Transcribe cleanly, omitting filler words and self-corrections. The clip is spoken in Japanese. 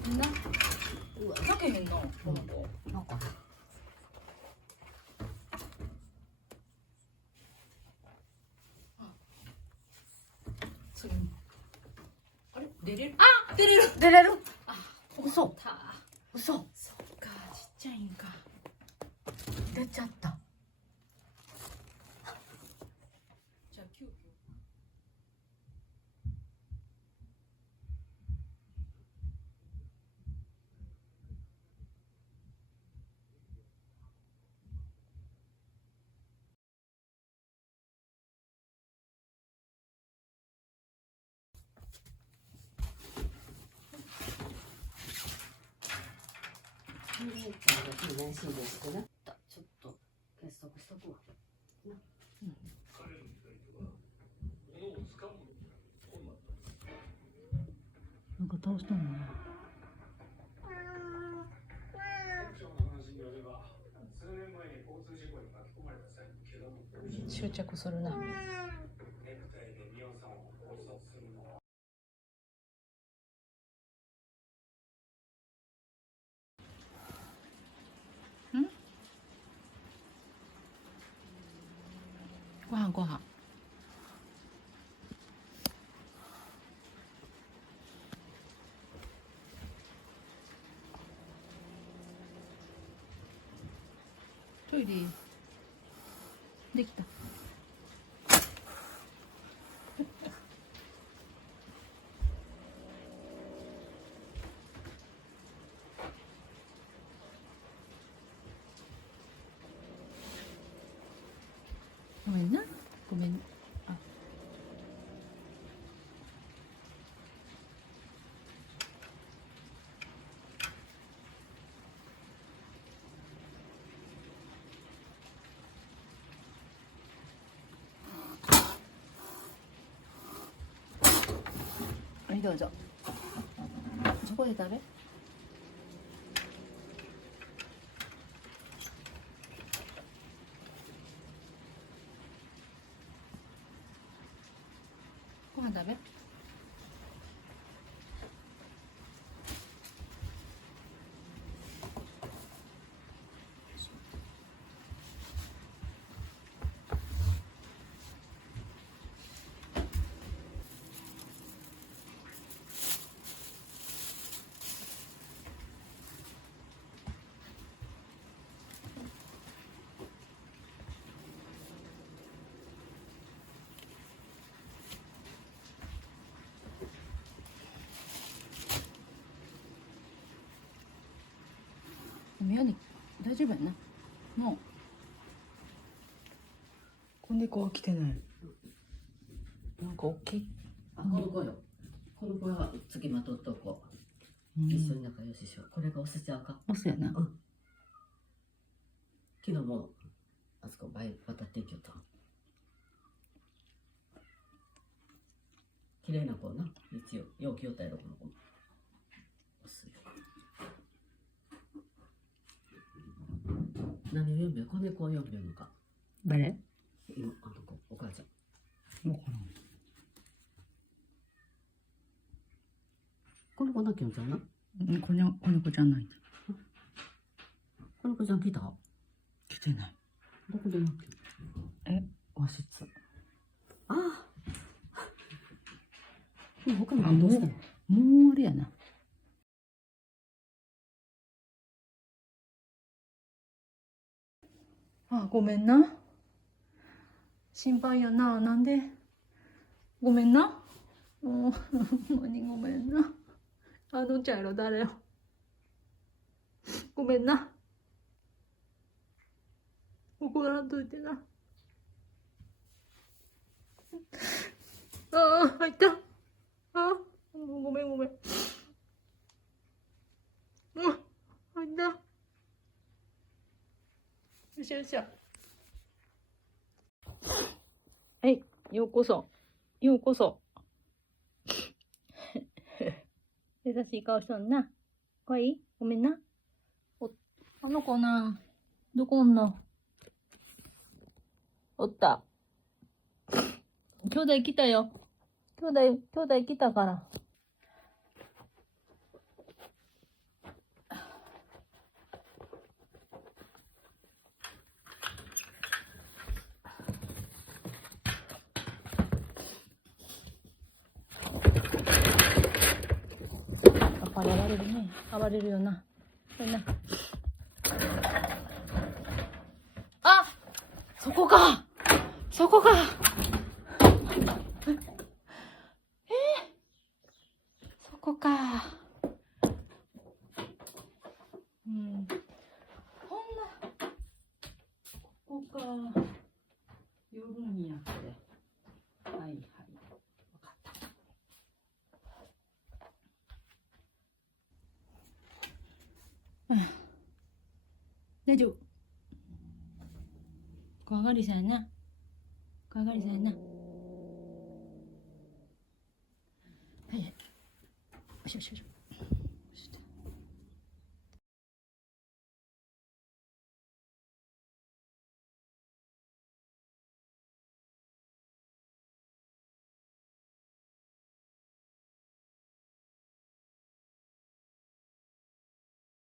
ごめんな。うわ、泣けへんな、この子。なんかそれに。あれ、出れる。あ、出れる。出れる。あ、嘘。た。嘘。そっか、ちっちゃいんか。出ちゃった。じゃあ、急遽。嬉しいですけど、ちょっと結束しとくわ。なんかどうしたの？執着するな。ご飯ご飯。トイレできた。ごめんな。ごめん。あ。はい、どうぞ。そこで食べ。ご飯食べ。宮に大丈夫やな。もう。この猫は来てない。なんか大きい。あ、この子よ。この子はつきまとっとこう。一緒に仲良ししよう。これがオスちゃうか。オスやな。うん。昨日もあそこ倍渡っていきよった。綺麗な子な。一応よう来よったやろこの子。オスよ。何を読んでる？子猫を読んでるのか。誰？今あの子お母ちゃん。わからん。この子だけんちゃうな。この子じゃない。この子ちゃん来た？来てない。どこでやってる？和室。ああ。他の子どうしたの？もうあれやな。あ、ごめんな。心配やな。なんで？ごめんな。もう、ほんまにごめんな。あのちゃんやろ、誰よ。ごめんな。怒らんといてな。ああ、入った。ああ、ごめんごめん。うん、入った。よしよしよ。はい、ようこそ。ようこそ。優しい顔しとんな。かわいい？ごめんな。あの子な。どこおんの？おった。兄弟来たよ。兄弟来たから。れるね。暴れるよな。これな。あ、そこか。そこか。そこか。うん。こんな。ここか。寄るんやって。はいはい。わかった。大丈夫。怖がりさんやな。怖がりさんやな。はいはい。よしよしよし。